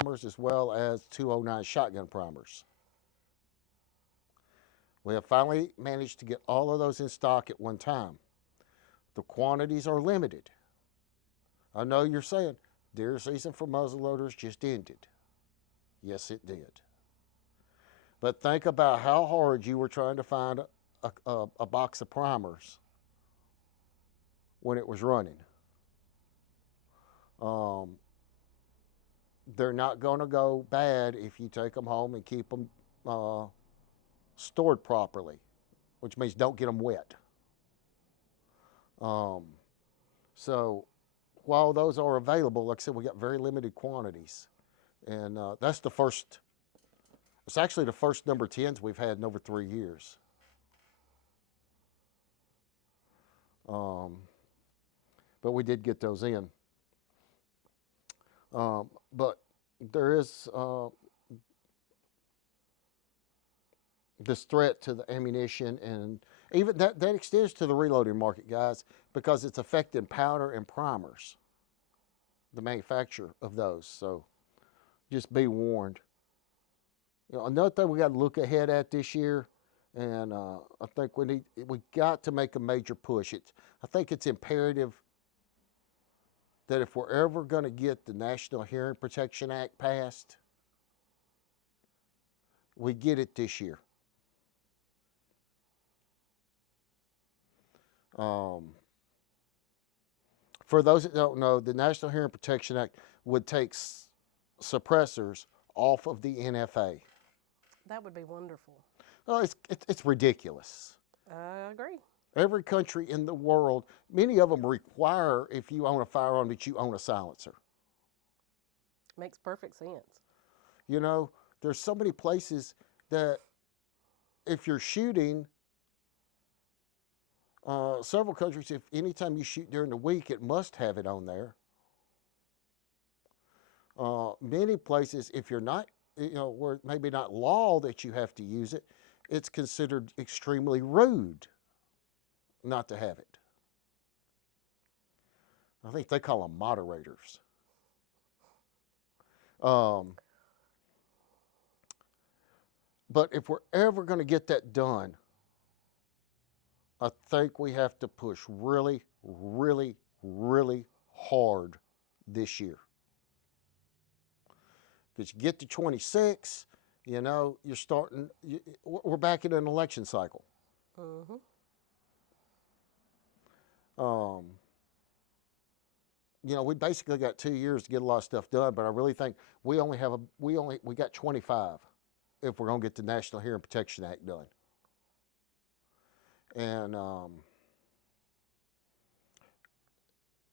primers as well as 209 shotgun primers. We have finally managed to get all of those in stock at one time. The quantities are limited. I know you're saying deer season for muzzleloaders just ended. Yes, it did. But think about how hard you were trying to find a box of primers when it was running. Um, they're not going to go bad if you take them home and keep them stored properly, which means don't get them wet. Um, so while those are available, like I said, we got very limited quantities. And that's the first, it's actually the first number 10s we've had in over 3 years. Um, but we did get those in. But there is this threat to the ammunition, and even that extends to the reloading market, guys, because it's affecting powder and primers, the manufacture of those. So just be warned. Another thing we got to look ahead at this year, and I think we got to make a major push. I think it's imperative that if we're ever going to get the National Hearing Protection Act passed, we get it this year. For those that don't know, the National Hearing Protection Act would take suppressors off of the NFA. That would be wonderful. Well, it's ridiculous. I agree. Every country in the world, many of them require, if you own a firearm, that you own a silencer. Makes perfect sense. You know, there's so many places that if you're shooting, several countries, if anytime you shoot during the week, it must have it on there. Many places, if you're not, where it maybe not law that you have to use it, it's considered extremely rude not to have it. I think they call them moderators. But if we're ever going to get that done, I think we have to push really, really, really hard this year. Because you get to 26, you're starting, we're back in an election cycle. Mm-hmm. We basically got 2 years to get a lot of stuff done, but I really think we got 25 if we're going to get the National Hearing Protection Act done. And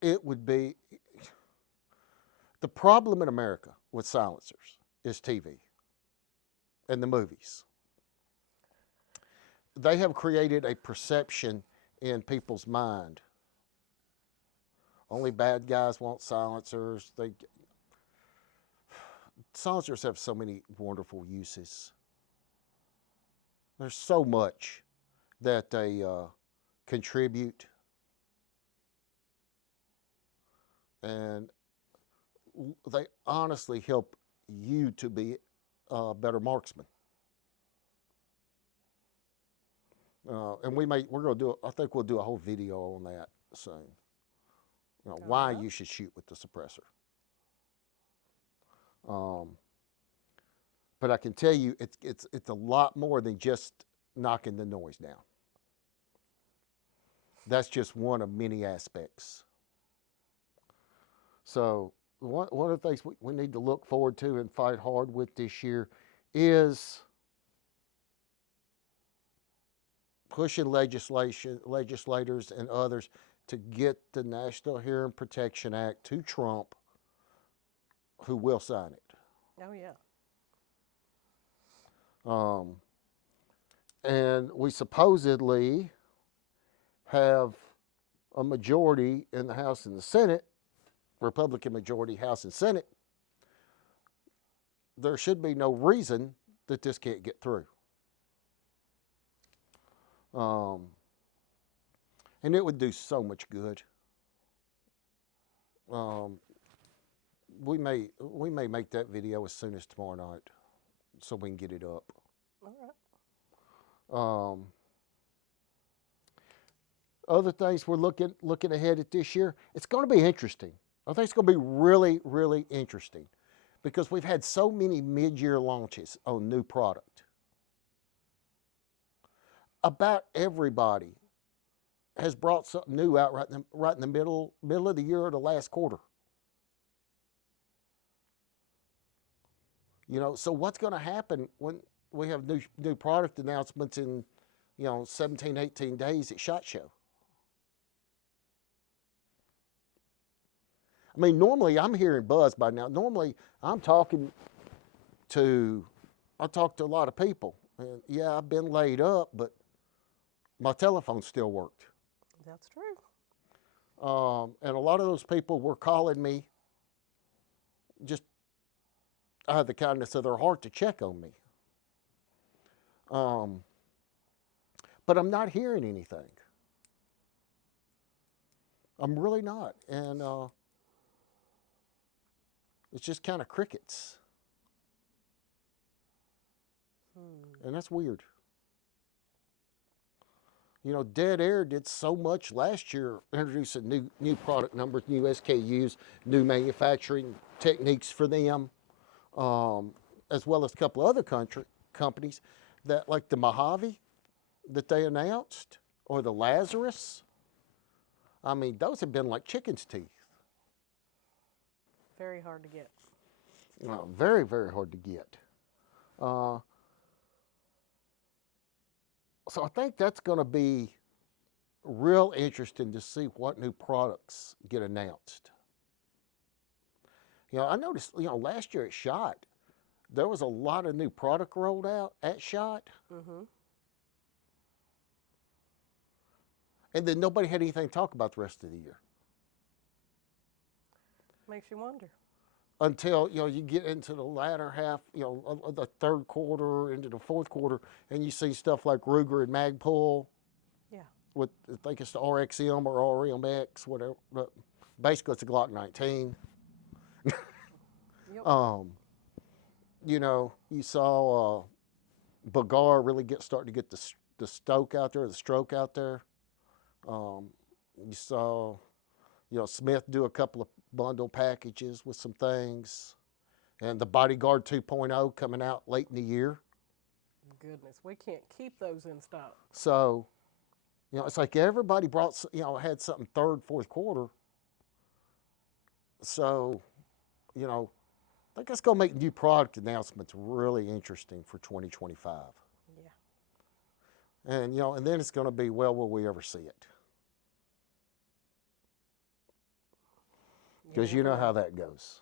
it would be the problem in America with silencers is TV and the movies. They have created a perception in people's mind. Only bad guys want silencers. Silencers have so many wonderful uses. There's so much that they contribute, and they honestly help you to be a better marksman. And we're going to do. I think we'll do a whole video on that soon. Why you should shoot with the suppressor. But I can tell you, it's a lot more than just knocking the noise down. That's just one of many aspects. So one of the things we need to look forward to and fight hard with this year is pushing legislators and others to get the National Hearing Protection Act to Trump, who will sign it. Oh, yeah. And we supposedly have a majority in the House and the Senate, Republican majority, House and Senate. There should be no reason that this can't get through. And it would do so much good. we may make that video as soon as tomorrow night, so we can get it up. All right. Um, Other things we're looking ahead at this year. It's going to be interesting. I think it's going to be really, really interesting because we've had so many mid-year launches on new product. About everybody has brought something new out right in the middle of the year or the last quarter. So what's going to happen when we have new product announcements in 17, 18 days at SHOT Show? I mean, normally I'm hearing buzz by now. Normally I'm talking I talk to a lot of people, and yeah, I've been laid up, but my telephone still worked. That's true. And a lot of those people were calling me just out of the kindness of their heart to check on me. But I'm not hearing anything. I'm really not. And it's just kind of crickets. And that's weird. Dead Air did so much last year, introducing new product numbers, new SKUs, new manufacturing techniques for them, as well as a couple of other companies that, like the Mojave that they announced, or the Lazarus. I mean, those have been like chicken's teeth. Very hard to get. Very, very hard to get. So I think that's going to be real interesting to see what new products get announced. I noticed, last year at SHOT, there was a lot of new product rolled out at SHOT. Mm-hmm. And then nobody had anything to talk about the rest of the year. Makes you wonder. Until, you get into the latter half, of the third quarter, into the fourth quarter, and you see stuff like Ruger and Magpul. Yeah. With, I think it's the RXM or RMX, whatever. But basically, it's a Glock 19. Yep. You saw Bagar really starting to get the stroke out there. You saw, Smith do a couple of bundle packages with some things, and the Bodyguard 2.0 coming out late in the year. Goodness, we can't keep those in stock. So, it's like everybody brought, had something third, fourth quarter. So, I think that's going to make new product announcements really interesting for 2025. Yeah. And then it's going to be, well, will we ever see it? Because you know how that goes.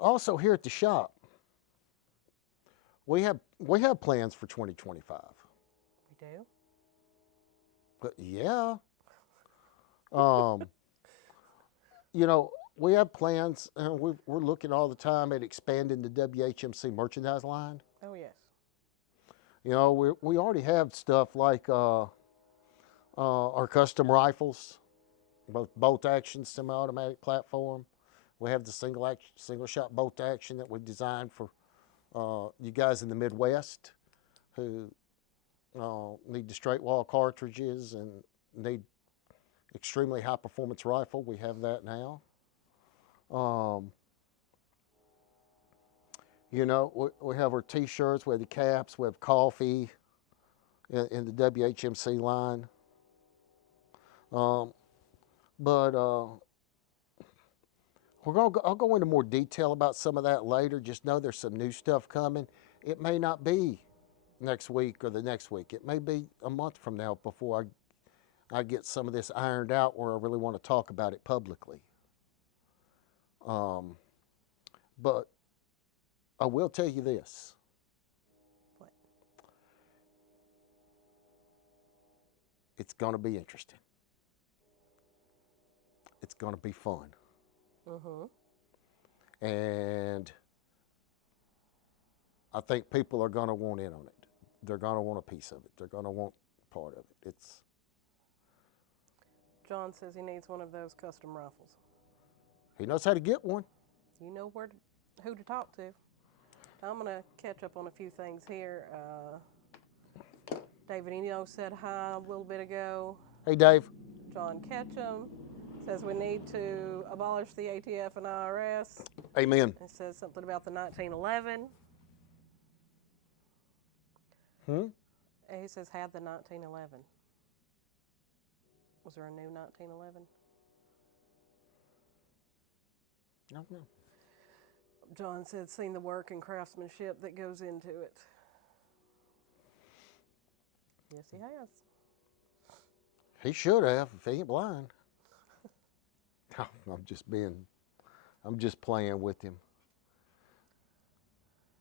Also, here at the shop, we have plans for 2025. We do? But yeah, we have plans, and we're looking all the time at expanding the WHMC merchandise line. Oh, yes. We already have stuff like our custom rifles, both bolt action, semi-automatic platform. We have the single shot bolt action that we designed for you guys in the Midwest who need the straight wall cartridges and need extremely high performance rifle. We have that now. We have our t-shirts, we have the caps, we have coffee in the WHMC line. But I'll go into more detail about some of that later. Just know there's some new stuff coming. It may not be next week or the next week. It may be a month from now before I get some of this ironed out where I really want to talk about it publicly. But I will tell you this. What? It's going to be interesting. It's going to be fun. Mm-hmm. And I think people are going to want in on it. They're going to want a piece of it. They're going to want part of it. John says he needs one of those custom rifles. He knows how to get one. You know who to talk to. I'm going to catch up on a few things here. David Eno said hi a little bit ago. Hey, Dave. John Ketchum says we need to abolish the ATF and IRS. Amen. It says something about the 1911. And he says, have the 1911. Was there a new 1911? No. John said, seen the work and craftsmanship that goes into it. Yes, he has. He should have if he ain't blind. No, I'm just playing with him.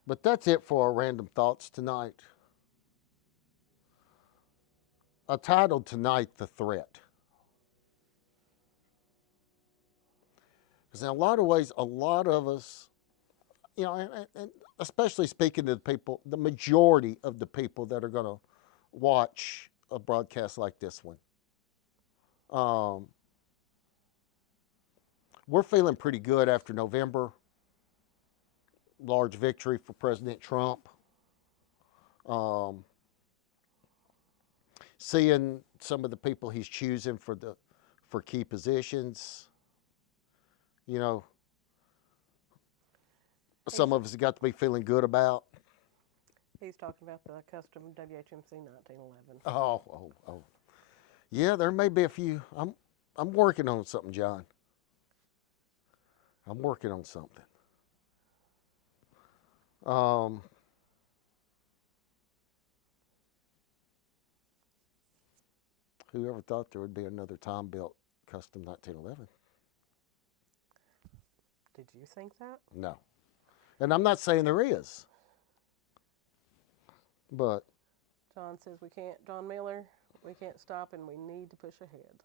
But that's it for our random thoughts tonight. I titled tonight The Threat. Because in a lot of ways, a lot of us, and especially speaking to the people, the majority of the people that are going to watch a broadcast like this one, we're feeling pretty good after November. Large victory for President Trump. Seeing some of the people he's choosing for key positions. Some of us got to be feeling good about. He's talking about the custom WHMC 1911. Oh. Yeah, there may be a few. I'm working on something, John. I'm working on something. Whoever thought there would be another Tom-built custom 1911? Did you think that? No. And I'm not saying there is. But John says John Miller, we can't stop and we need to push ahead.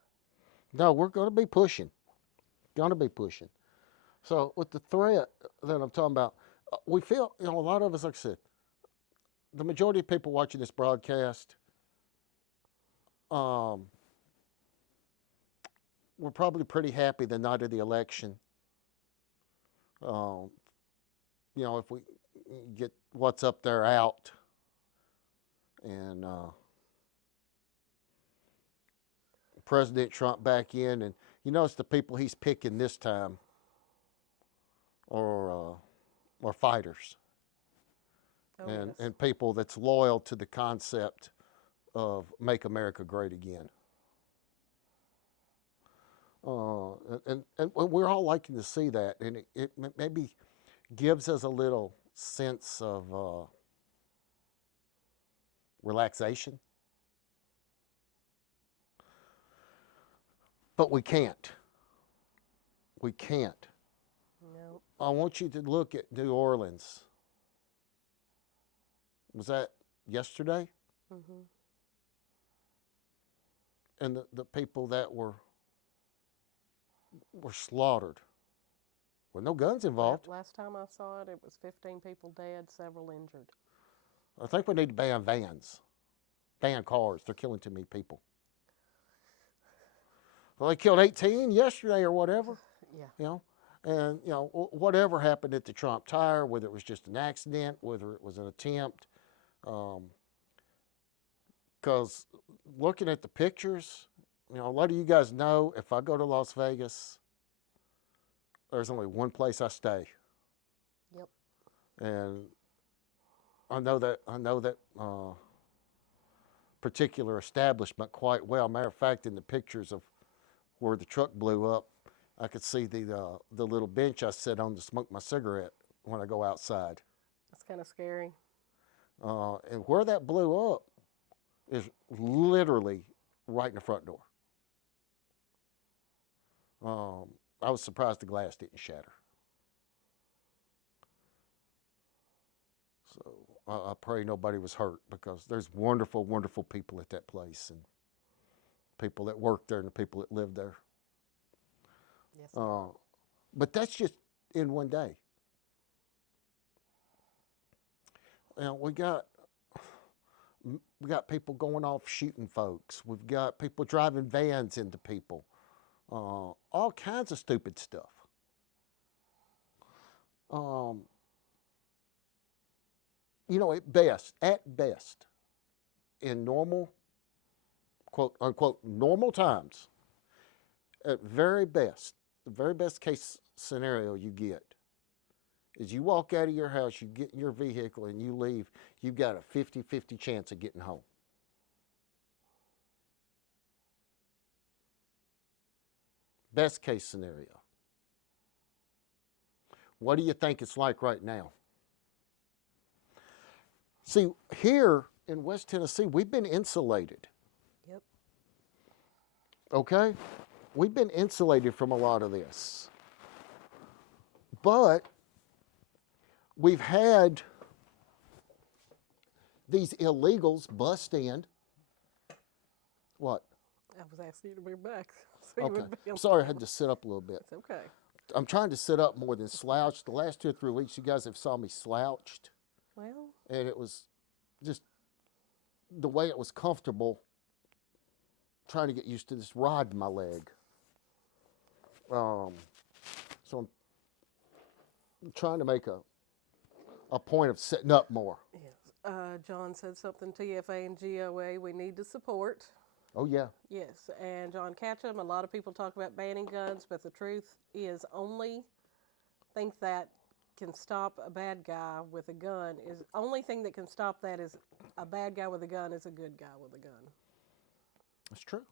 No, we're going to be pushing. So with the threat that I'm talking about, we feel, a lot of us, like I said, the majority of people watching this broadcast, we're probably pretty happy the night of the election. If we get what's up there out, and President Trump back in, and it's the people he's picking this time are fighters. Oh, yes. And people that's loyal to the concept of make America great again. And we're all liking to see that, and it maybe gives us a little sense of relaxation. But we can't. No. I want you to look at New Orleans. Was that yesterday? Mm-hmm. And the people that were slaughtered. With no guns involved. Last time I saw it, it was 15 people dead, several injured. I think we need to ban vans. Ban cars. They're killing too many people. Well, they killed 18 yesterday or whatever. Yeah. And, whatever happened at the Trump Tower, whether it was just an accident, whether it was an attempt. Because looking at the pictures, a lot of you guys know if I go to Las Vegas, there's only one place I stay. Yep. And I know that particular establishment quite well. Matter of fact, in the pictures of where the truck blew up, I could see the little bench I sit on to smoke my cigarette when I go outside. That's kind of scary. And where that blew up is literally right in the front door. I was surprised the glass didn't shatter. So I pray nobody was hurt, because there's wonderful, wonderful people at that place, and people that work there and the people that live there. Yes. But that's just in one day. We got people going off shooting folks. We've got people driving vans into people. all kinds of stupid stuff. Um, at best, in normal, quote unquote, normal times, at the very best case scenario you get is you walk out of your house, you get in your vehicle, and you leave, you've got a 50-50 chance of getting home. Best case scenario. What do you think it's like right now? See, here in West Tennessee, we've been insulated. Yep. Okay? We've been insulated from a lot of this. But we've had these illegals bust in. What? I was asking you to be back. So you Okay. would be on Sorry, I had to sit up a little bit. It's okay. I'm trying to sit up more than slouched. The last 2 or 3 weeks, you guys have saw me slouched, Well, and it was just the way it was comfortable. Trying to get used to this rod in my leg. So I'm trying to make a point of sitting up more. yes. John said something, TFA and GOA we need to support. Oh yeah. Yes, and John Catcham, a lot of people talk about banning guns, but the truth is only thing that can stop a bad guy with a gun is only thing that can stop that is a bad guy with a gun is a good guy with a gun. That's true.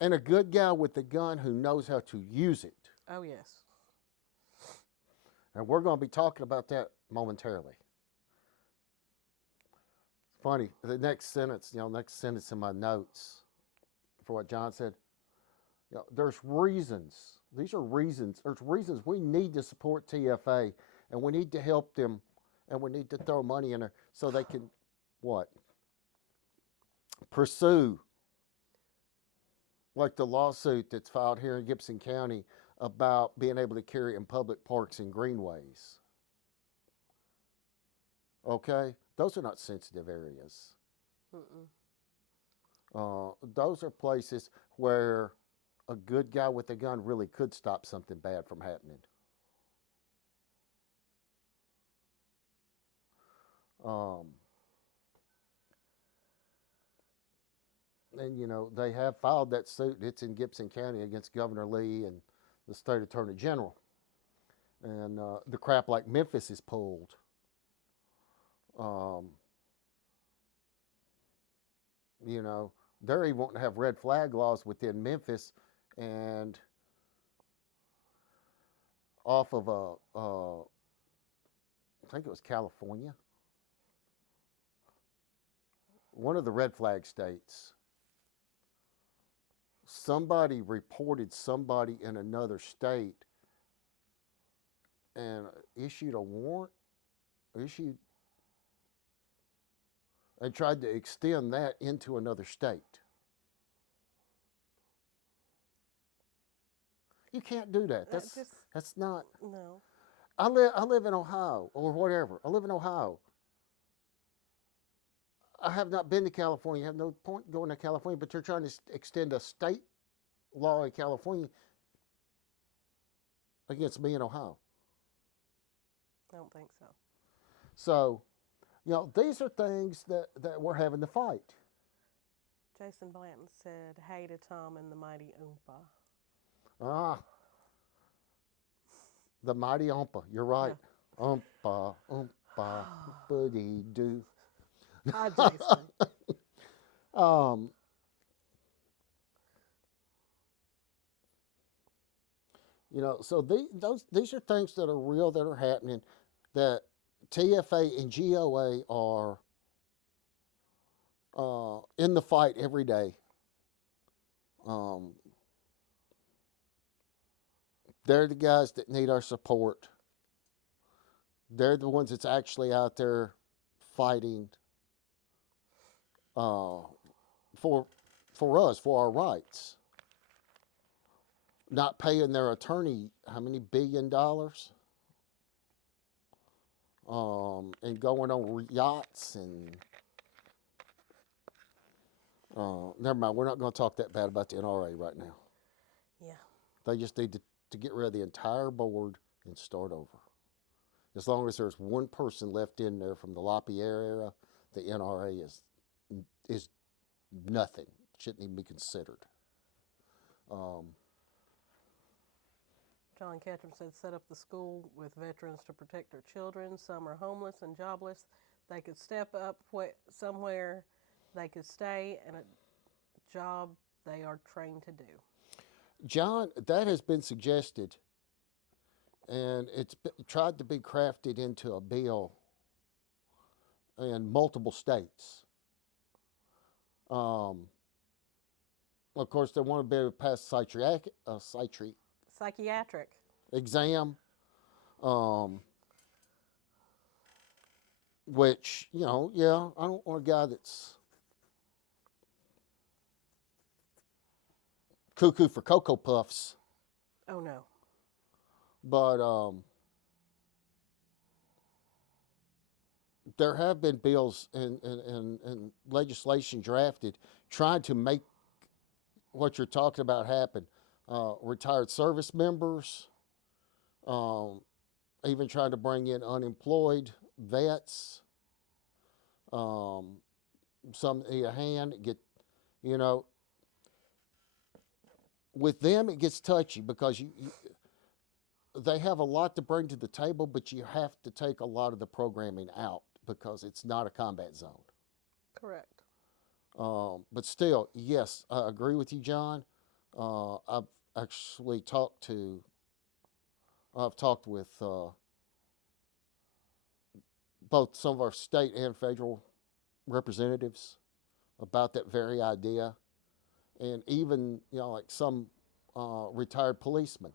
And a good guy with a gun who knows how to use it. Oh, yes. And we're going to be talking about that momentarily. It's funny, the next sentence in my notes for what John said, there's reasons. These are reasons. There's reasons we need to support TFA, and we need to help them, and we need to throw money in there so they can, what? Pursue, like the lawsuit that's filed here in Gibson County about being able to carry in public parks and greenways. Okay? Those are not sensitive areas. Those are places where a good guy with a gun really could stop something bad from happening. And they have filed that suit. It's in Gibson County against Governor Lee and the state attorney general. And the crap like Memphis is pulled. They're even wanting to have red flag laws within Memphis, and off of I think it was California, one of the red flag states. Somebody reported somebody in another state and issued a warrant, and tried to extend that into another state. You can't do that. That's not. No. I live in Ohio or whatever. I live in Ohio. I have not been to California. I have no point going to California, but they're trying to extend a state law in California against me in Ohio. I don't think so. So, these are things that we're having to fight. Jason Blanton said, "Hey to Tom and the mighty Oompa." The mighty Oompa. You're right. Yeah. Oompa, buddy do. Hi, Jason. So these are things that are real, that are happening, that TFA and GOA are in the fight every day. They're the guys that need our support. They're the ones that's actually out there fighting for us, for our rights. Not paying their attorney how many $1 billion? And going on yachts and Never mind. We're not going to talk that bad about the NRA right now. Yeah. They just need to get rid of the entire board and start over. As long as there's one person left in there from the LaPierre era, the NRA is nothing. Shouldn't even be considered. John Ketchum said, set up the school with veterans to protect their children. Some are homeless and jobless. They could step up somewhere. They could stay in a job they are trained to do. John, that has been suggested, and it's tried to be crafted into a bill in multiple states. Of course, they want to be able to pass a Psychiatric. exam, um, which, yeah, I don't want a guy that's cuckoo for Cocoa Puffs, Oh, no. but there have been bills and legislation drafted trying to make what you're talking about happen. Retired service members, even trying to bring in unemployed vets. Some need a hand. You know, with them it gets touchy because they have a lot to bring to the table, but you have to take a lot of the programming out because it's not a combat zone. Correct. But still, yes, I agree with you, John. I've actually I've talked with both some of our state and federal representatives about that very idea, and even like some retired policemen.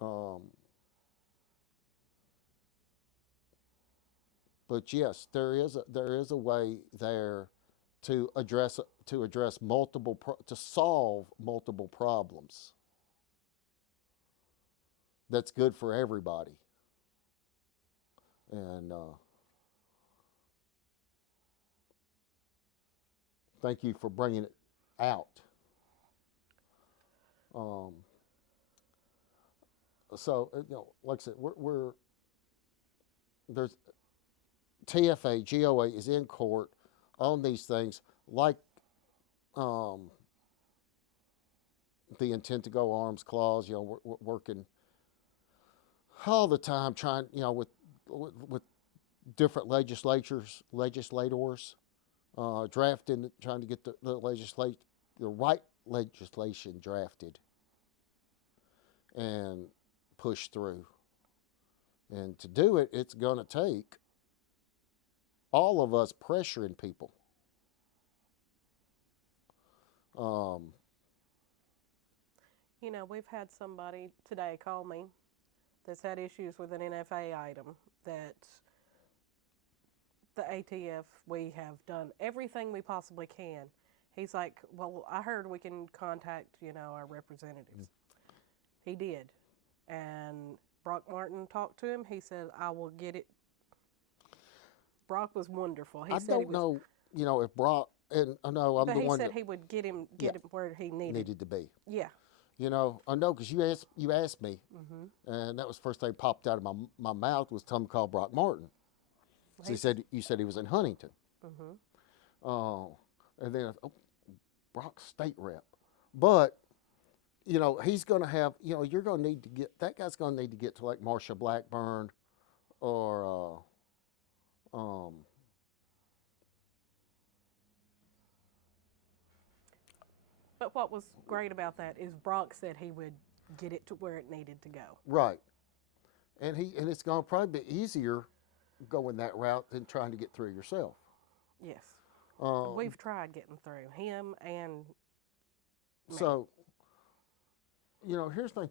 Um, but yes, there is a way there to address to solve multiple problems. That's good for everybody. And thank you for bringing it out. Um, so like I said, we're there's TFA GOA is in court on these things, like um, the intent to go arms clause. We're working all the time trying, with different legislators, drafting, trying to get the right legislation drafted and pushed through. And to do it, it's going to take all of us pressuring people. We've had somebody today call me that's had issues with an NFA item that the ATF, we have done everything we possibly can. He's like, well, I heard we can contact, our representatives. He did. And Brock Martin talked to him. He said, I will get it. Brock was wonderful. I don't know, if Brock, and I know I'm but the he one said that he would get him where he needed to be. Yeah. I know because you asked me, and that was the first thing popped out of my mouth was Tom called Brock Martin. So you said he was in Huntington. And then Brock's state rep, but he's going to have you're going to need to get that guy's going to need to get to like Marsha Blackburn or But what was great about that is Brock said he would get it to where it needed to go. right, and it's going to probably be easier going that route than trying to get through yourself. Yes. We've tried getting through him and me. So, here's the thing.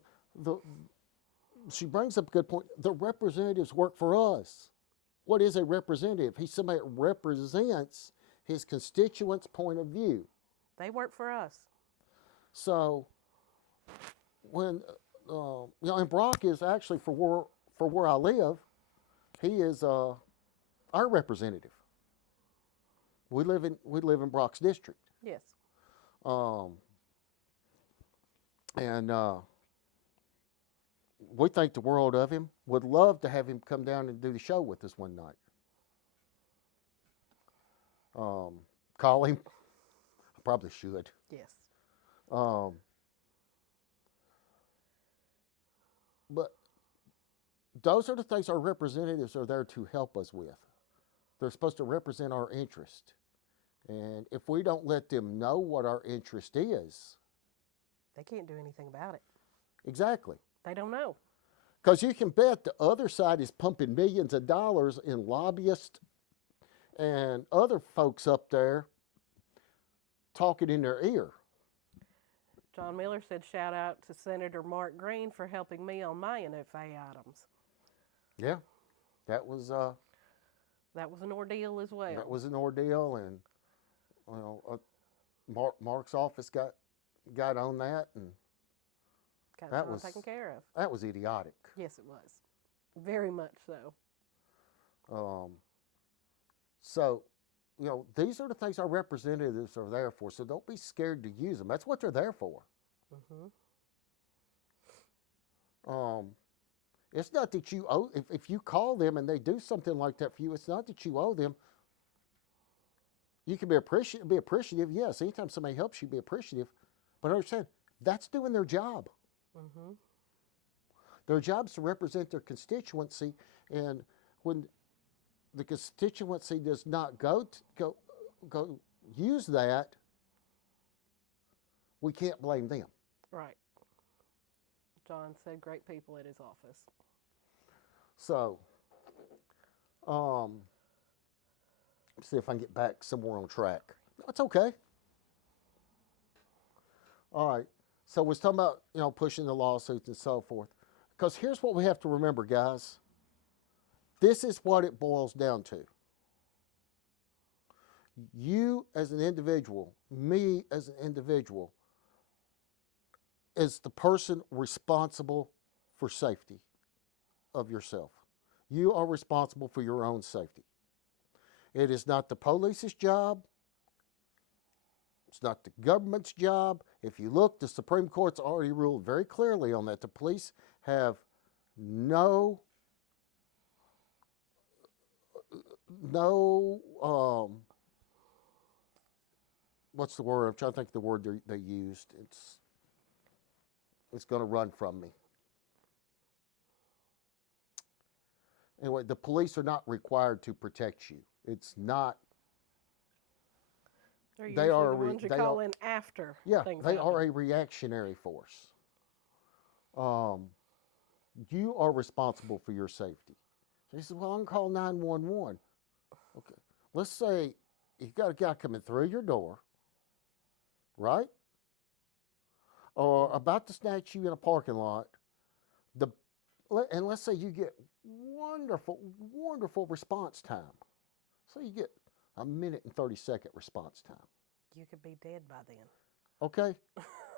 She brings up a good point. The representatives work for us. What is a representative? He's somebody that represents his constituents' point of view. They work for us. So, when and Brock is actually for where I live, he is our representative. We live in Brock's district, Yes. um, and we think the world of him. Would love to have him come down and do the show with us one night. Call him. I probably should. Yes. Um, but those are the things our representatives are there to help us with. They're supposed to represent our interest. And if we don't let them know what our interest is, They can't do anything about it. exactly. They don't know. Because you can bet the other side is pumping millions of dollars in lobbyists and other folks up there talking in their ear. John Miller said, shout out to Senator Mark Green for helping me on my NFA items. Yeah, that was That was an ordeal as well. an ordeal, and Mark's office got on that, and Got that John was taken care of. that was idiotic. Yes, it was. Very much so. So, these are the things our representatives are there for. So don't be scared to use them. That's what they're there for. It's not that you owe. If you call them and they do something like that for you, it's not that you owe them. You can be appreciative. Yes, anytime somebody helps you, be appreciative. But understand, that's doing their job. Their job is to represent their constituency, and when the constituency does not go use that, we can't blame them. Right. John said great people at his office. So, let's see if I can get back somewhere on track. No, it's okay. All right. So we're talking about, pushing the lawsuits and so forth. Because here's what we have to remember, guys. This is what it boils down to. You as an individual, me as an individual, is the person responsible for safety of yourself. You are responsible for your own safety. It is not the police's job. It's not the government's job. If you look, the Supreme Court's already ruled very clearly on that. The police have no what's the word? I'm trying to think of the word they used. It's going to run from me. Anyway, the police are not required to protect you. It's not. They're usually the ones you call in after. Yeah, things they happen. are a reactionary force. You are responsible for your safety. So he says, well, I can call 911. Okay. Let's say you've got a guy coming through your door, right? Or about to snatch you in a parking lot. And let's say you get wonderful, wonderful response time. So you get a 1:30 response time. You could be dead by then. Okay?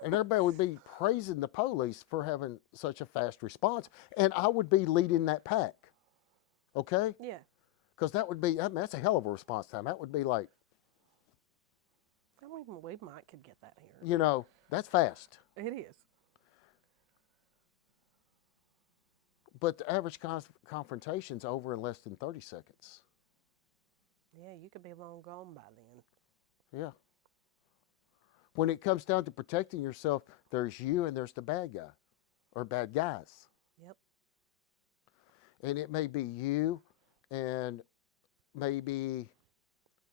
And everybody would be praising the police for having such a fast response. And I would be leading that pack. Okay? Yeah. Because that's a hell of a response time. That would be like, We might could get that here. that's fast. It is. But the average confrontation's over in less than 30 seconds. Yeah, you could be long gone by then. Yeah. When it comes down to protecting yourself, there's you and there's the bad guy or bad guys. Yep. And it may be you and maybe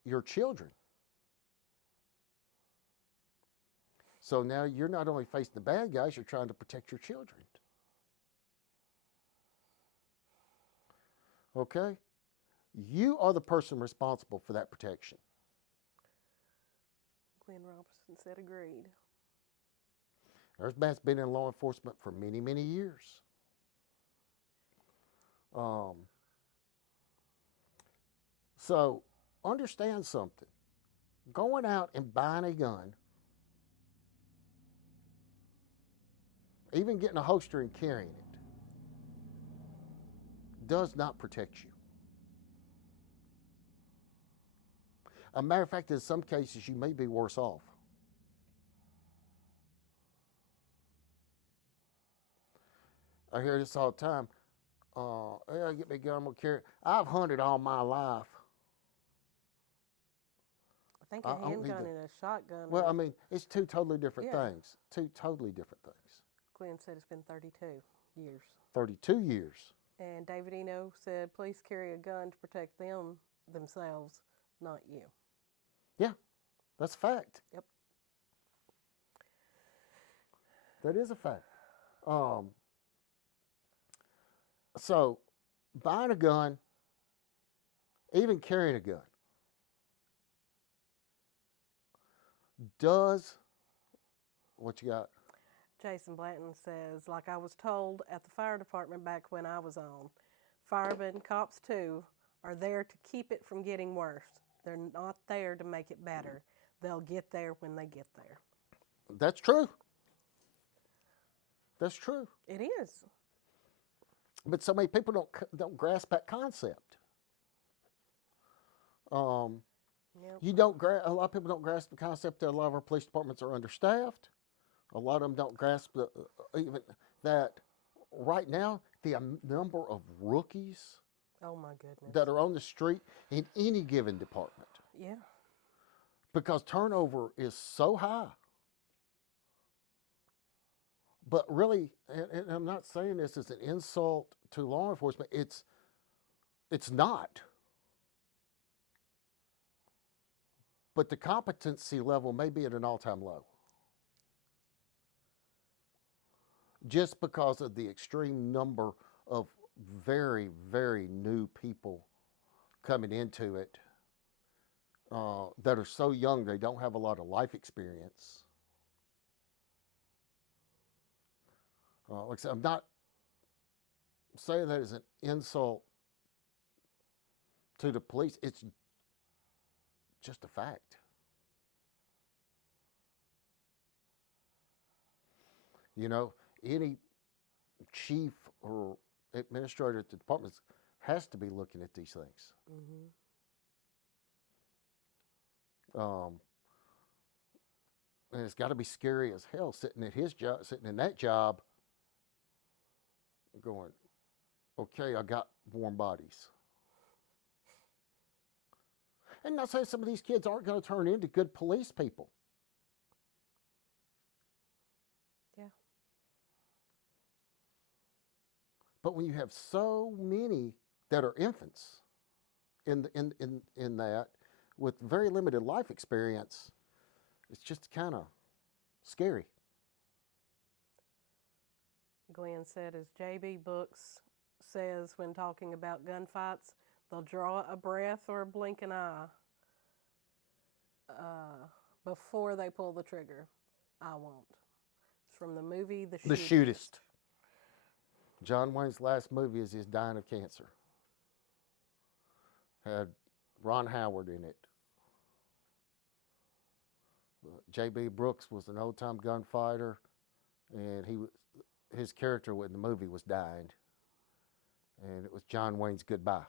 your children. So now you're not only facing the bad guys, you're trying to protect your children. Okay? You are the person responsible for that protection. Glenn Robertson said agreed. There's man's been in law enforcement for many, many years. So understand something. Going out and buying a gun, even getting a holster and carrying it, does not protect you. A matter of fact, in some cases, you may be worse off. I hear this all the time. Yeah, get me a gun, I'm gonna carry it. I've hunted all my life. I think I a don't need handgun to. and a shotgun. Well, I mean, it's two totally different Yeah. things. Two totally different things. Glenn said it's been 32 years. 32 years. And David Eno said, please carry a gun to protect themselves, not you. Yeah, that's a fact. Yep. That is a fact. So, buying a gun, even carrying a gun, does what you got? Jason Blanton says, like I was told at the fire department back when I was on, firemen, cops too, are there to keep it from getting worse. They're not there to make it better. They'll get there when they get there. That's true. That's true. It is. But so many people don't grasp that concept. Yep. A lot of people don't grasp the concept that a lot of our police departments are understaffed. A lot of them don't grasp even that right now the number of rookies Oh my goodness. that are on the street in any given department, Yeah. because turnover is so high. But really, and I'm not saying this as an insult to law enforcement, it's not. But the competency level may be at an all-time low. Just because of the extreme number of very, very new people coming into it that are so young they don't have a lot of life experience. Like I said, I'm not saying that as an insult to the police. It's just a fact. You know, any chief or administrator at the departments has to be looking at these things. Mm-hmm. And it's got to be scary as hell sitting at his job, sitting in that job, going, okay, I got warm bodies. And not saying some of these kids aren't going to turn into good police people. Yeah. But when you have so many that are infants in that with very limited life experience, it's just kind of scary. Glenn said, as J.B. Books says when talking about gunfights, they'll draw a breath or blink an eye before they pull the trigger. I won't. It's from the movie The Shootist. The Shootist. John Wayne's last movie is his dying of cancer. Had Ron Howard in it. J.B. Brooks was an old-time gunfighter, and his character in the movie was dying, and it was John Wayne's goodbye.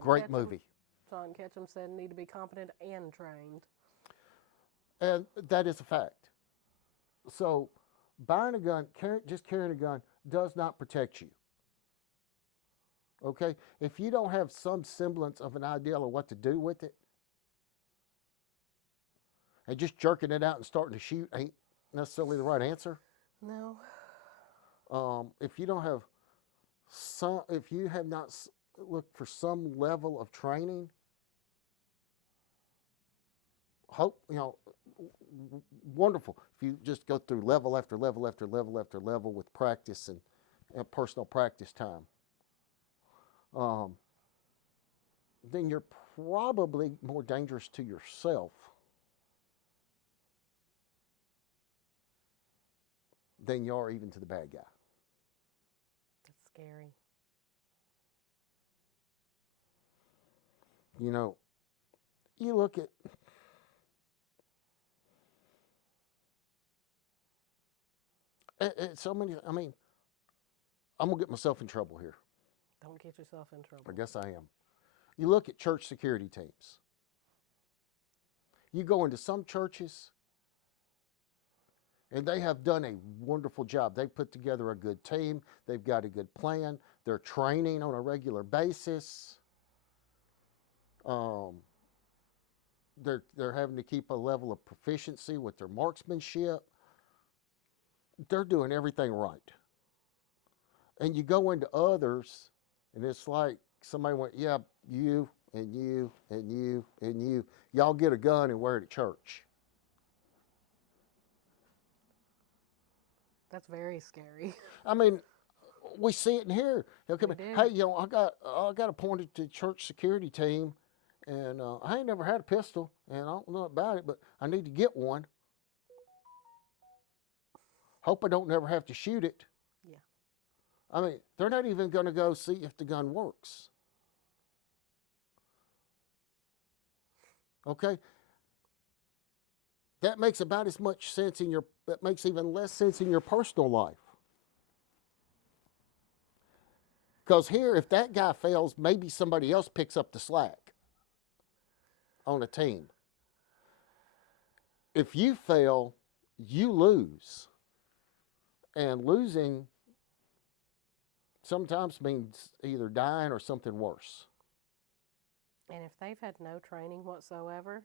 Great movie. John Ketchum said need to be competent and trained. And that is a fact. So buying a gun, just carrying a gun, does not protect you. Okay? If you don't have some semblance of an idea of what to do with it, and just jerking it out and starting to shoot ain't necessarily the right answer. No. If you don't have if you have not looked for some level of training, wonderful. If you just go through level after level after level after level with practice and personal practice time, then you're probably more dangerous to yourself than you are even to the bad guy. That's scary. You know, you look at so many. I mean, I'm gonna get myself in trouble here. Don't get yourself in trouble. I guess I am. You look at church security teams. You go into some churches, and they have done a wonderful job. They put together a good team. They've got a good plan. They're training on a regular basis. Um, they're having to keep a level of proficiency with their marksmanship. They're doing everything right. And you go into others, and it's like somebody went, yeah, you and you and you and you, y'all get a gun and wear it at church. That's very scary. I mean, we see it in here. They'll come We in, do. hey, I got appointed to church security team, and I ain't never had a pistol, and I don't know about it, but I need to get one. Hope I don't never have to shoot it. Yeah. I mean, they're not even going to go see if the gun works. Okay? That makes about as much sense that makes even less sense in your personal life. Because here, if that guy fails, maybe somebody else picks up the slack on a team. If you fail, you lose. And losing sometimes means either dying or something worse. And if they've had no training whatsoever,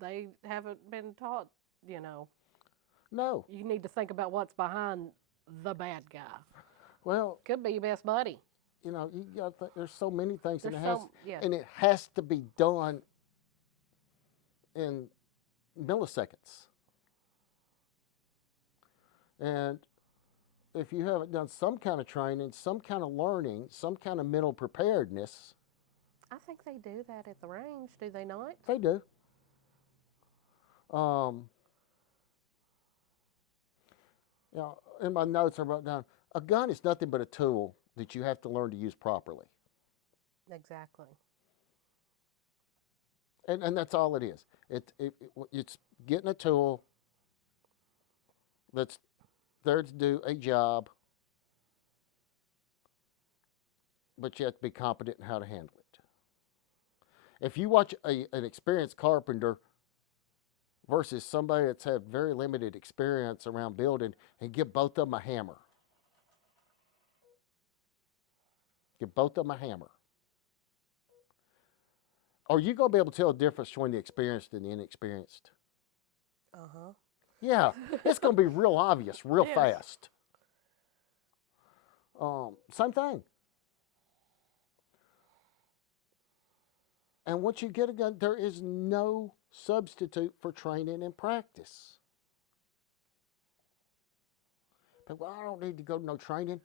they haven't been taught, No. you need to think about what's behind the bad guy. Well, Could be your best buddy. there's so many things, There's yeah. and it has to be done in milliseconds. And if you haven't done some kind of training, some kind of learning, some kind of mental preparedness, I think they do that at the range, do they not? they do. In my notes I wrote down, a gun is nothing but a tool that you have to learn to use properly. Exactly. And that's all it is. It's getting a tool that's there to do a job, but you have to be competent in how to handle it. If you watch an experienced carpenter versus somebody that's had very limited experience around building, and give both of them a hammer. Give both of them a hammer. Are you going to be able to tell the difference between the experienced and the inexperienced? Uh-huh. Yeah, it's going to be real obvious, real Yes. fast. Same thing. And once you get a gun, there is no substitute for training and practice. But I don't need to go to no training.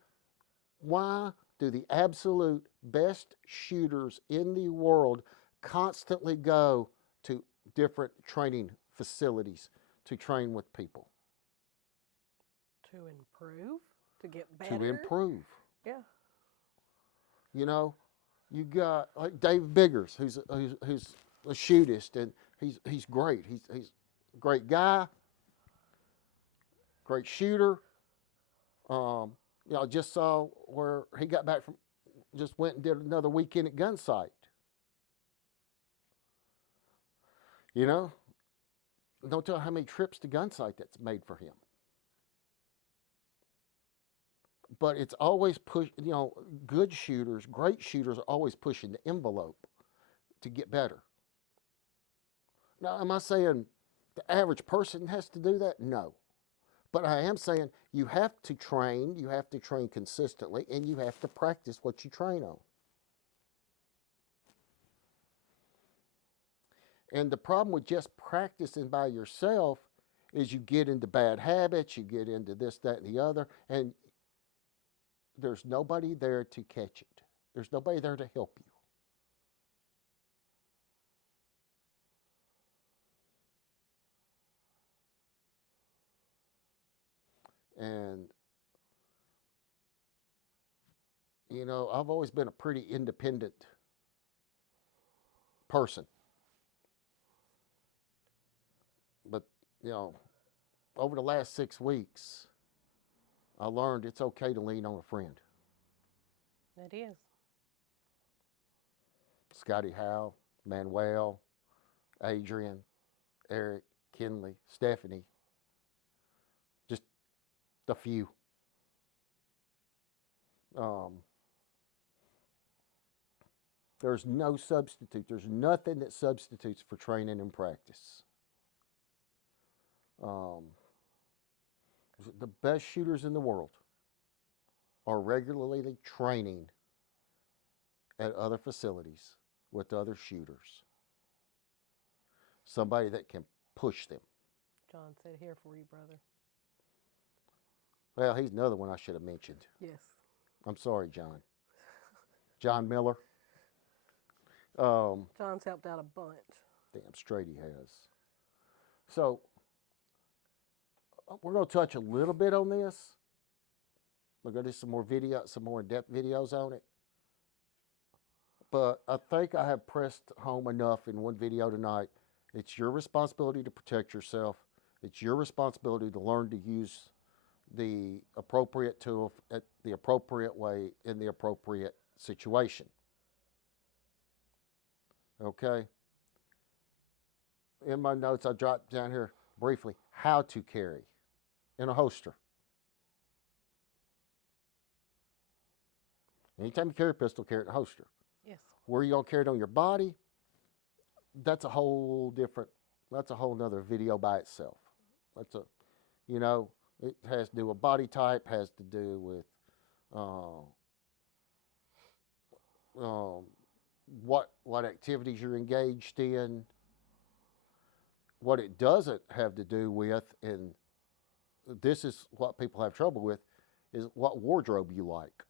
Why do the absolute best shooters in the world constantly go to different training facilities to train with people? To improve? To get better? To improve. Yeah. You got like Dave Biggers, who's a shootist, and he's great. He's a great guy, great shooter. I just saw where he got back from, just went and did another weekend at gun sight. Don't tell how many trips to gun sight that's made for him. But it's always good shooters, great shooters are always pushing the envelope to get better. Now, am I saying the average person has to do that? No. But I am saying you have to train consistently, and you have to practice what you train on. And the problem with just practicing by yourself is you get into bad habits, you get into this, that, and the other, and there's nobody there to catch it. There's nobody there to help you. And, I've always been a pretty independent person. But, over the last 6 weeks, I learned it's okay to lean on a friend. It is. Scotty Howe, Manuel, Adrian, Eric, Kinley, Stephanie, just a few. There's no substitute. There's nothing that substitutes for training and practice. Um, the best shooters in the world are regularly training at other facilities with other shooters. Somebody that can push them. John said, "Here for you, brother." Well, he's another one I should have mentioned. Yes. I'm sorry, John. John Miller. John's helped out a bunch. Damn straight he has. So, we're going to touch a little bit on this. We're going to do some more in-depth videos on it. But I think I have pressed home enough in one video tonight. It's your responsibility to protect yourself. It's your responsibility to learn to use the appropriate tool at the appropriate way in the appropriate situation. Okay? In my notes, I dropped down here briefly how to carry in a holster. Anytime you carry a pistol, carry it in a holster. Yes. Where you gonna carry it on your body? That's a whole nother video by itself. It has to do with body type, has to do with what activities you're engaged in. What it doesn't have to do with, and this is what people have trouble with, is what wardrobe you like.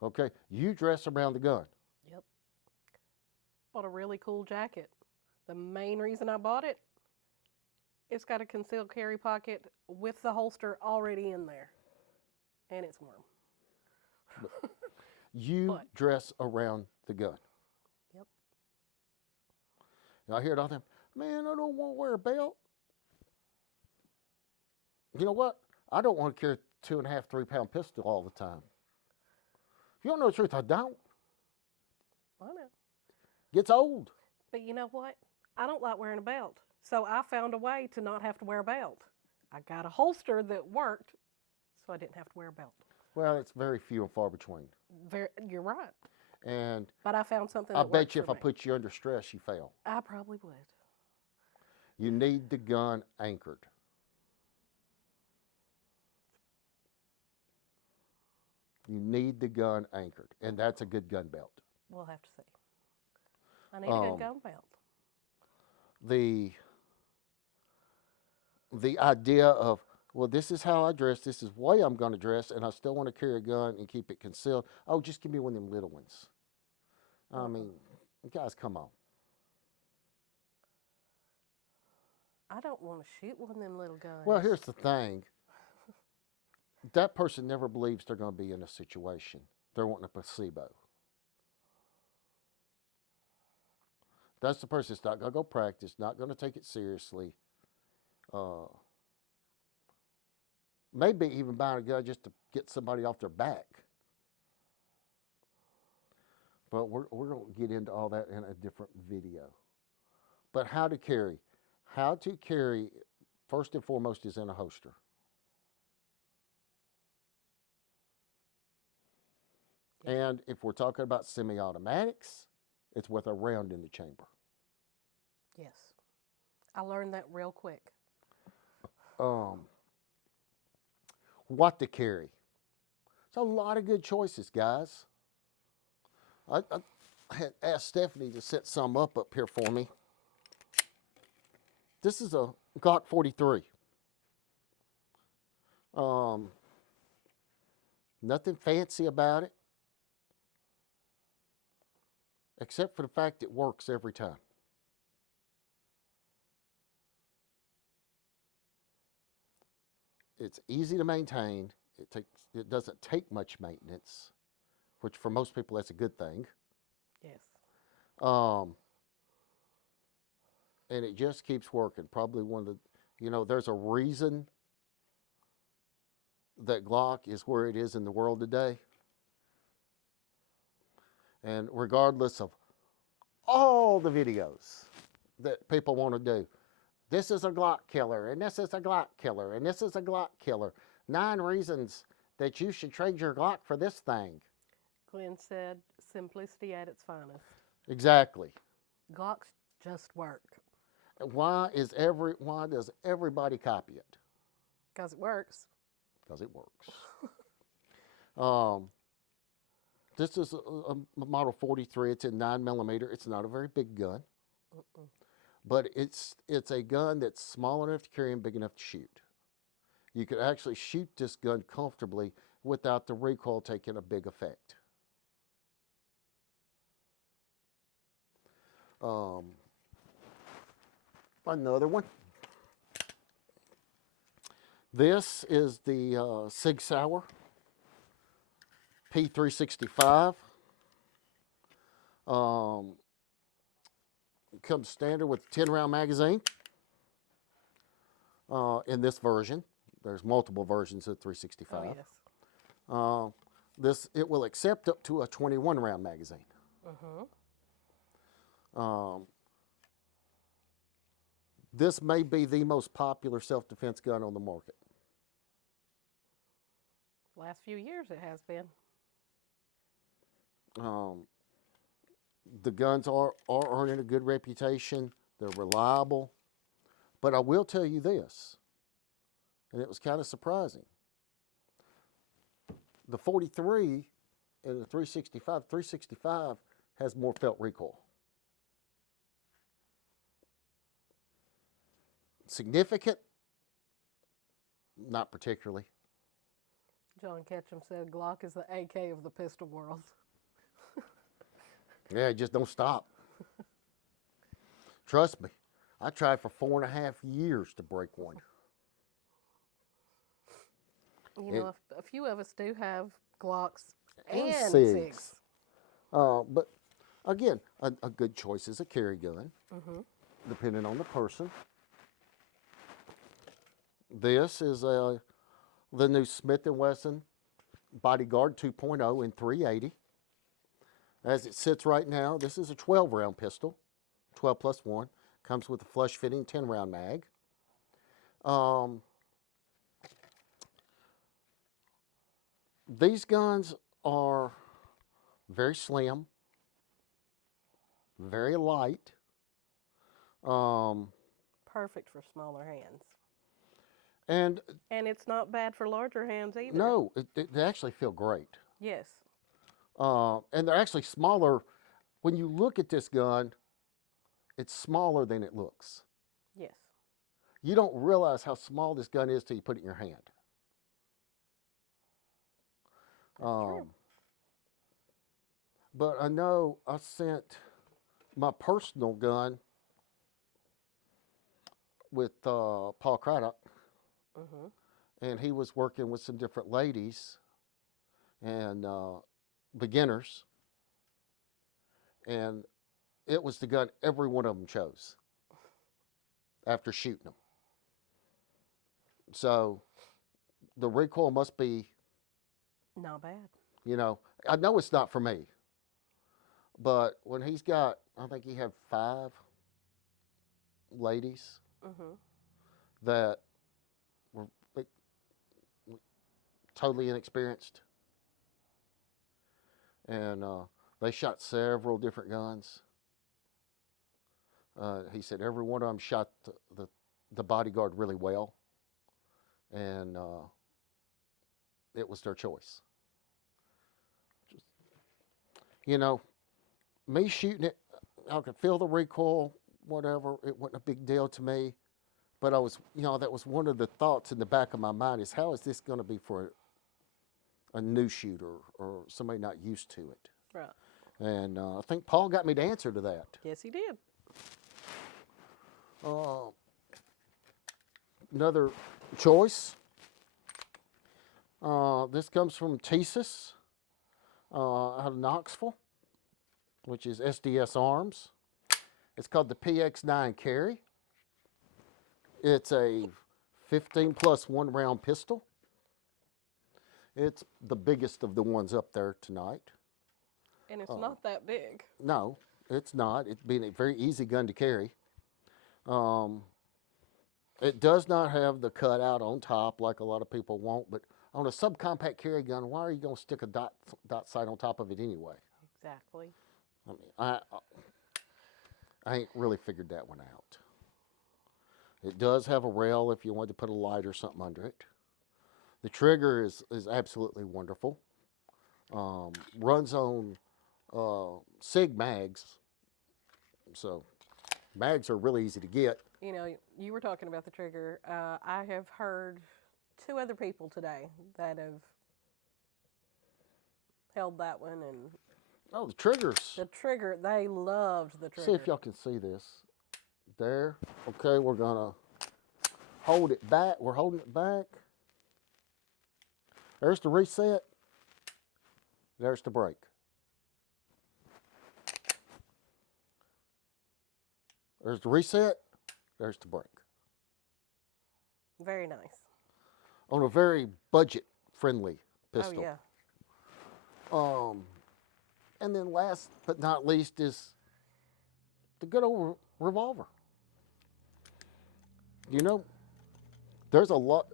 Okay, you dress around the gun. Yep. Bought a really cool jacket. The main reason I bought it, it's got a concealed carry pocket with the holster already in there. And it's warm. You dress around the gun. Yep. And I hear it all the time, man, I don't want to wear a belt. You know what? I don't want to carry a 2.5, 3-pound pistol all the time. You don't know the truth, I don't. I know. Gets old. But you know what? I don't like wearing a belt. So I found a way to not have to wear a belt. I got a holster that worked, so I didn't have to wear a belt. Well, it's very few and far between. You're right. But I found something I that bet works you if for I me. put you under stress, you fail. I probably would. You need the gun anchored. You need the gun anchored, and that's a good gun belt. We'll have to see. I need a good gun belt. The idea of, well, this is how I dress, this is the way I'm going to dress, and I still want to carry a gun and keep it concealed. Oh, just give me one of them little ones. I mean, guys, come on. I don't want to shoot one of them little guns. Well, here's the thing. That person never believes they're going to be in a situation. They're wanting a placebo. That's the person that's not going to go practice, not going to take it seriously. Maybe even buying a gun just to get somebody off their back. But we're going to get into all that in a different video. But how to carry. How to carry, first and foremost, is in a holster. And if we're talking about semi-automatics, it's with a round in the chamber. Yes. I learned that real quick. What to carry. There's a lot of good choices, guys. I had asked Stephanie to set some up here for me. This is a Glock 43. Nothing fancy about it, except for the fact it works every time. It's easy to maintain. It doesn't take much maintenance, which for most people that's a good thing. Yes. And it just keeps working. Probably one of the, there's a reason that Glock is where it is in the world today. And regardless of all the videos that people want to do, this is a Glock killer, and this is a Glock killer, and this is a Glock killer. 9 reasons that you should trade your Glock for this thing. Glenn said, simplicity at its finest. Exactly. Glocks just work. Why does everybody copy it? Because it works. Because it works. This is a Model 43. It's in 9mm. It's not a very big gun, but it's a gun that's small enough to carry and big enough to shoot. You could actually shoot this gun comfortably without the recoil taking a big effect. Another one. This is the Sig Sauer P365. It comes standard with a 10-round magazine in this version. There's multiple versions of 365. Oh, yes. It will accept up to a 21-round magazine. This may be the most popular self-defense gun on the market. Last few years it has been. The guns are earning a good reputation. They're reliable. But I will tell you this, and it was kind of surprising. The 43 and the 365 has more felt recoil. Significant? Not particularly. John Ketchum said Glock is the AK of the pistol world. Yeah, just don't stop. Trust me, I tried for 4.5 years to break one. You know, a few of us do have Glocks and SIGs. SIGs. But again, a good choice is a carry gun, depending on the person. This is the new Smith & Wesson Bodyguard 2.0 in 380. As it sits right now, this is a 12-round pistol, 12 plus 1. Comes with a flush-fitting 10-round mag. These guns are very slim, very light. Perfect for smaller hands. And it's not bad for larger hands either. no, they actually feel great. Yes. And they're actually smaller. When you look at this gun, it's smaller than it looks. Yes. You don't realize how small this gun is till you put it in your hand. That's true. But I know I sent my personal gun with Paul Craddock, and he was working with some different ladies and beginners, and it was the gun every one of them chose after shooting them. So the recoil must be not bad. You know, I know it's not for me, but when he's got, I think he had 5 ladies that were totally inexperienced, and they shot several different guns. He said every one of them shot the Bodyguard really well, and it was their choice. You know, me shooting it, I could feel the recoil, whatever. It wasn't a big deal to me. But I was, that was one of the thoughts in the back of my mind is how is this going to be for a new shooter or somebody not used to it? Right. And I think Paul got me the answer to that. Yes, he did. Another choice. This comes from Thesis out of Knoxville, which is SDS Arms. It's called the PX9 Carry. It's a 15 plus 1 round pistol. It's the biggest of the ones up there tonight. And it's not that big. No, it's not. It's been a very easy gun to carry. Um, it does not have the cutout on top like a lot of people want, but on a subcompact carry gun, why are you going to stick a dot sight on top of it anyway? Exactly. I mean, I ain't really figured that one out. It does have a rail if you wanted to put a light or something under it. The trigger is absolutely wonderful. Runs on SIG mags, so mags are really easy to get. You know, you were talking about the trigger. I have heard two other people today that have held that one, and Oh, the triggers. the trigger, they loved the trigger. See if y'all can see this. There. Okay, we're gonna hold it back. We're holding it back. There's the reset. There's the brake. There's the reset. There's the brake. Very nice. On a very budget-friendly pistol. Oh, yeah. And then last but not least is the good old revolver. You know, there's a lot.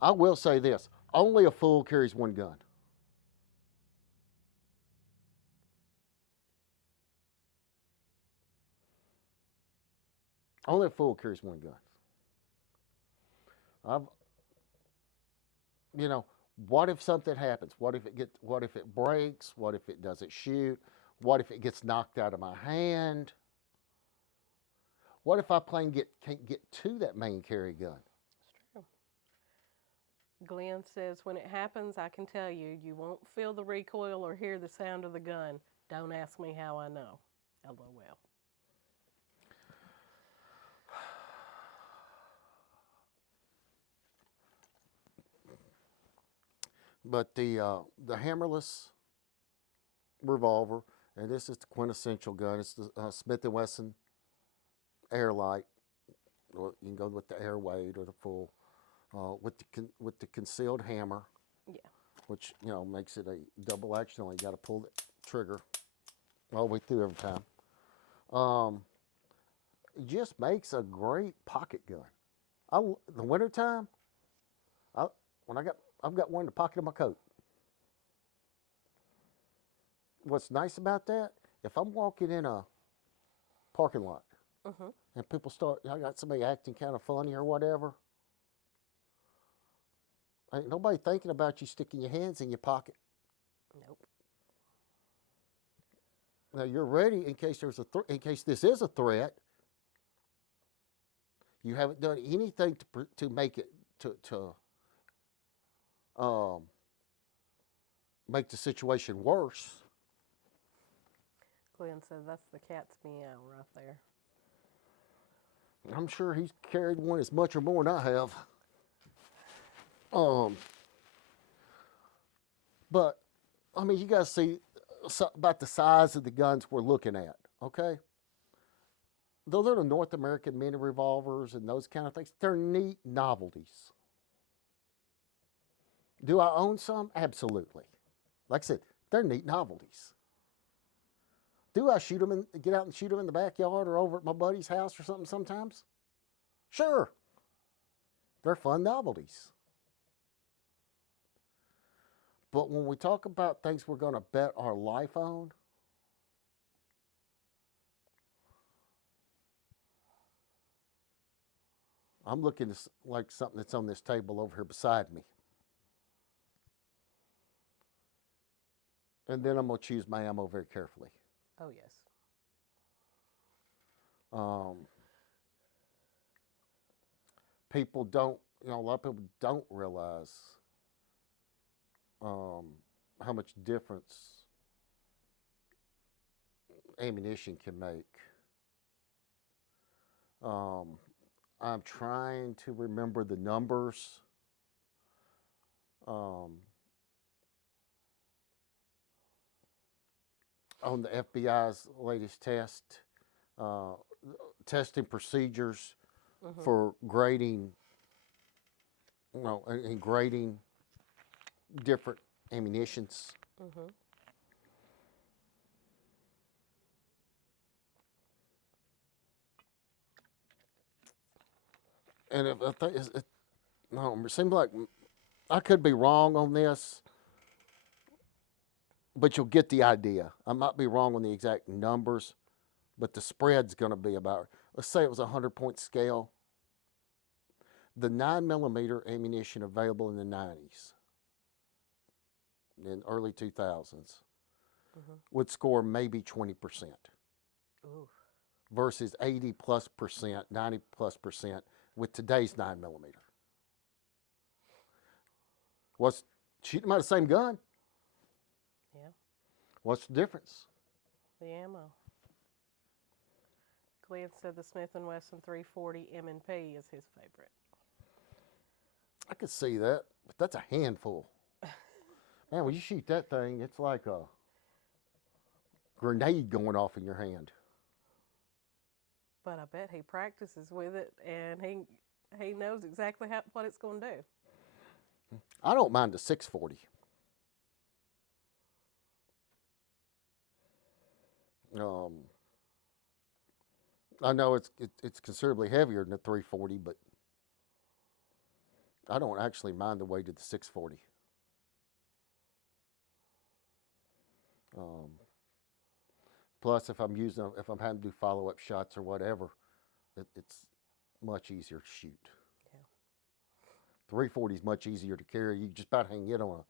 I will say this: only a fool carries one gun. Only a fool carries one gun. I've, you know, what if something happens? What if it breaks? What if it doesn't shoot? What if it gets knocked out of my hand? What if I can't get to that main carry gun? It's true. Glenn says, when it happens, I can tell you, you won't feel the recoil or hear the sound of the gun. Don't ask me how I know. LOL. But the hammerless revolver, and this is the quintessential gun. It's the Smith & Wesson Airlight. Or you can go with the air weight or the full, with the concealed hammer. Yeah. Which makes it a double action. You got to pull the trigger all the way through every time. It just makes a great pocket gun. In the wintertime, I've got one in the pocket of my coat. What's nice about that, if I'm walking in a parking lot and people I got somebody acting kind of funny or whatever, ain't nobody thinking about you sticking your hands in your pocket. Nope. Now you're ready in case in case this is a threat. You haven't done anything to make it make the situation worse. Glenn said that's the cat's meow right there. I'm sure he's carried one as much or more than I have. But I mean, you guys see about the size of the guns we're looking at, okay? The little North American mini revolvers and those kind of things, they're neat novelties. Do I own some? Absolutely. Like I said, they're neat novelties. Do I get out and shoot them in the backyard or over at my buddy's house or something sometimes? Sure. They're fun novelties. But when we talk about things we're going to bet our life on, I'm looking like something that's on this table over here beside me. And then I'm going to choose my ammo very carefully. Oh, yes. People don't, a lot of people don't realize how much difference ammunition can make. I'm trying to remember the numbers. On the FBI's latest testing procedures for grading, and grading different ammunitions. and if I think no, it seems like I could be wrong on this, but you'll get the idea. I might be wrong on the exact numbers, but the spread's going to be about. Let's say it was a 100-point scale. The 9mm ammunition available in the 90s, in early 2000s, would score maybe 20%. Ooh. Versus 80+%, 90+% with today's 9mm. What's shooting them out of the same gun? Yeah. What's the difference? The ammo. Glenn said the Smith & Wesson 340 M&P is his favorite. I could see that, but that's a handful. Man, when you shoot that thing, it's like a grenade going off in your hand. But I bet he practices with it, and he knows exactly what it's going to do. I don't mind the 640. I know it's considerably heavier than the 340, but I don't actually mind the weight of the 640. Plus, if I'm having to do follow-up shots or whatever, it's much easier to shoot. Yeah. 340 is much easier to carry. You just about hang it on a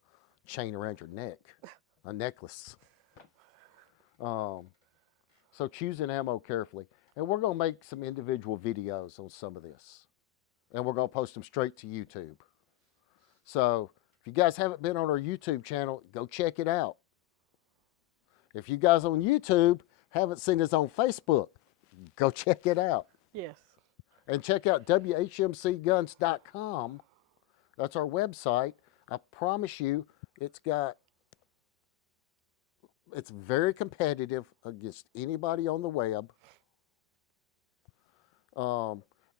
chain around your neck, a necklace. So choosing ammo carefully. And we're going to make some individual videos on some of this. And we're going to post them straight to YouTube. So if you guys haven't been on our YouTube channel, go check it out. If you guys on YouTube haven't seen us on Facebook, go check it out. Yes. And check out WHMCguns.com. That's our website. I promise you, it's very competitive against anybody on the web.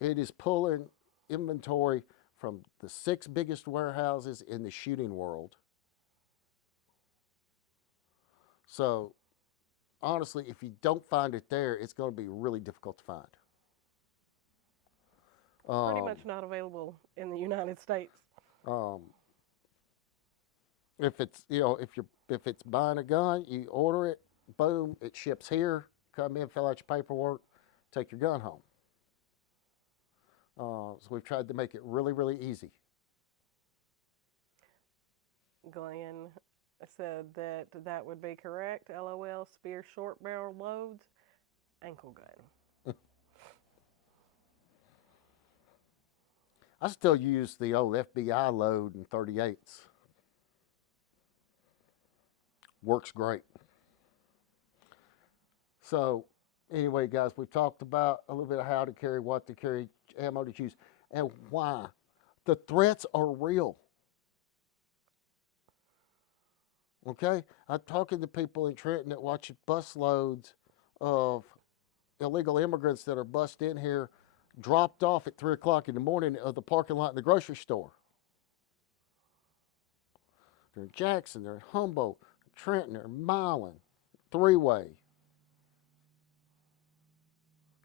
It is pulling inventory from the 6 biggest warehouses in the shooting world. So, honestly, if you don't find it there, it's going to be really difficult to find. Pretty much not available in the United States. If it's buying a gun, you order it, boom, it ships here. Come in, fill out your paperwork, take your gun home. So we've tried to make it really, really easy. Glenn said that would be correct. LOL, Spear short barrel loads, ankle gun. I still use the old FBI load in 38s. Works great. So anyway, guys, we've talked about a little bit of how to carry, what to carry, ammo to choose, and why. The threats are real. Okay? I'm talking to people in Trenton that watch bus loads of illegal immigrants that are bussed in here, dropped off at 3 o'clock in the morning of the parking lot in the grocery store. They're in Jackson, they're in Humboldt, Trenton, they're in Milan, Three-Way,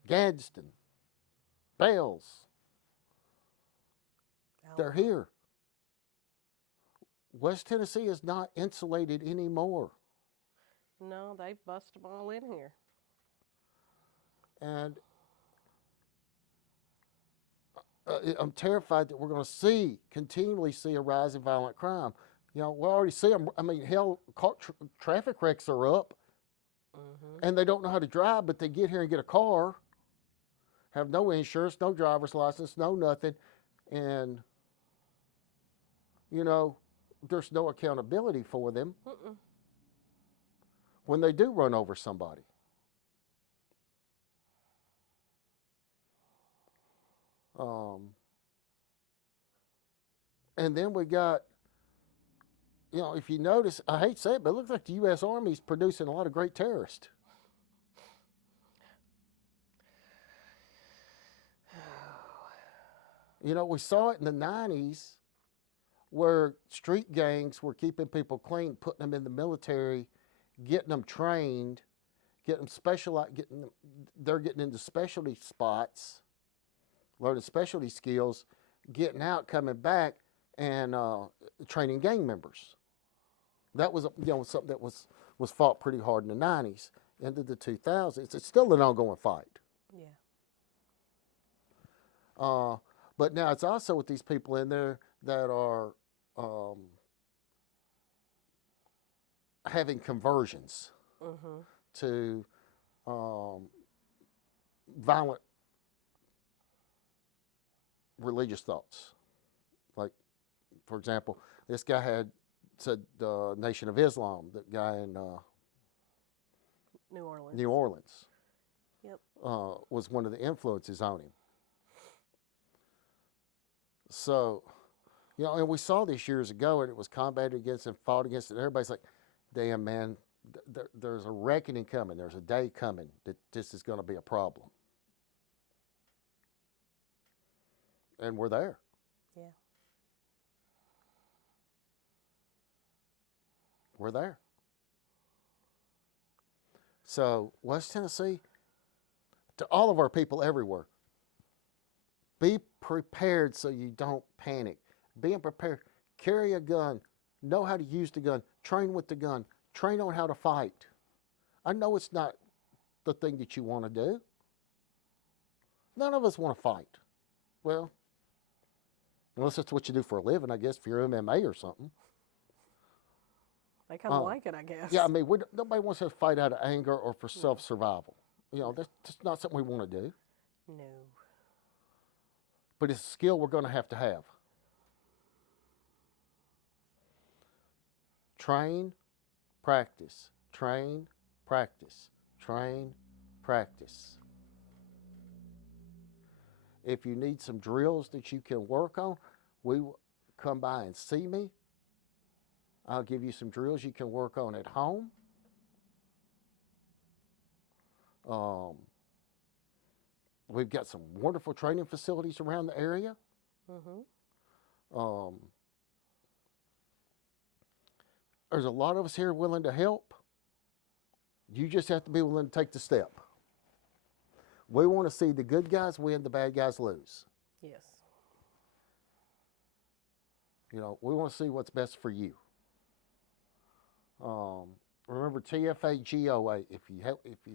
Gadsden, Bells. They're here. West Tennessee is not insulated anymore. No, they've busted them all in here. And I'm terrified that we're going to continually see a rise in violent crime. You know, we already see them. I mean, hell, traffic wrecks are up, and they don't know how to drive, but they get here and get a car, have no insurance, no driver's license, no nothing, and, you know, there's no accountability for them when they do run over somebody. And then we got, you know, if you notice, I hate to say it, but it looks like the U.S. Army's producing a lot of great terrorists. You know, we saw it in the 90s where street gangs were keeping people clean, putting them in the military, getting them trained, getting them specialized, they're getting into specialty spots learning specialty skills, getting out, coming back, and training gang members. That was something that was fought pretty hard in the 90s, into the 2000s. It's still an ongoing fight. Yeah. But now it's also with these people in there that are having conversions to violent religious thoughts. Like, for example, this guy had said Nation of Islam, that guy in New Orleans. New Orleans. Yep. Was one of the influences on him. So, and we saw this years ago, and it was combated against and fought against, and everybody's like, damn, man, there's a reckoning coming. There's a day coming that this is going to be a problem. And we're there. Yeah. We're there. So, West Tennessee, to all of our people everywhere, be prepared so you don't panic. Being prepared, carry a gun, know how to use the gun, train with the gun, train on how to fight. I know it's not the thing that you want to do. None of us want to fight. Well, unless that's what you do for a living, I guess, if you're MMA or something. They kind of like it, I guess. Yeah, I mean, nobody wants to fight out of anger or for self-survival. That's just not something we want to do. No. But it's a skill we're going to have. Train, practice, train, practice, train, practice. If you need some drills that you can work on, come by and see me. I'll give you some drills you can work on at home. We've got some wonderful training facilities around the area. There's a lot of us here willing to help. You just have to be willing to take the step. We want to see the good guys win, the bad guys lose. Yes. We want to see what's best for you. Remember TFAGOA. If you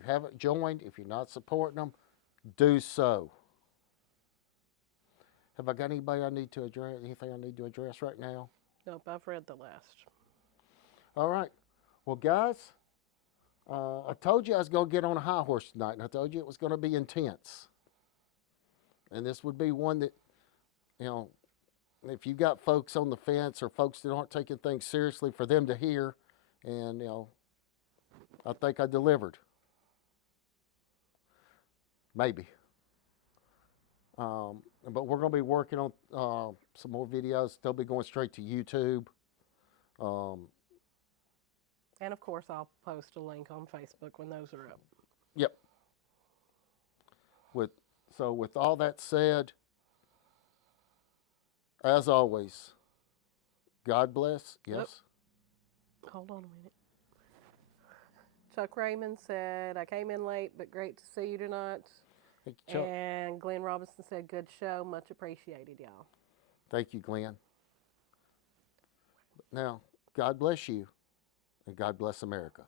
haven't joined, if you're not supporting them, do so. Have I got anybody I need to address? Anything I need to address right now? Nope, I've read the last. All right. Well, guys, I told you I was going to get on a high horse tonight, and I told you it was going to be intense. And this would be one that, if you got folks on the fence or folks that aren't taking things seriously, for them to hear, and, I think I delivered. Maybe. But we're going to be working on some more videos. They'll be going straight to YouTube. And of course, I'll post a link on Facebook when those are up. Yep. With all that said, as always, God bless. Yes? Yep. Hold on a minute. Chuck Raymond said, I came in late, but great to see you tonight. Thank you, Chuck. And Glenn Robinson said, good show. Much appreciated, y'all. Thank you, Glenn. Now, God bless you, and God bless America.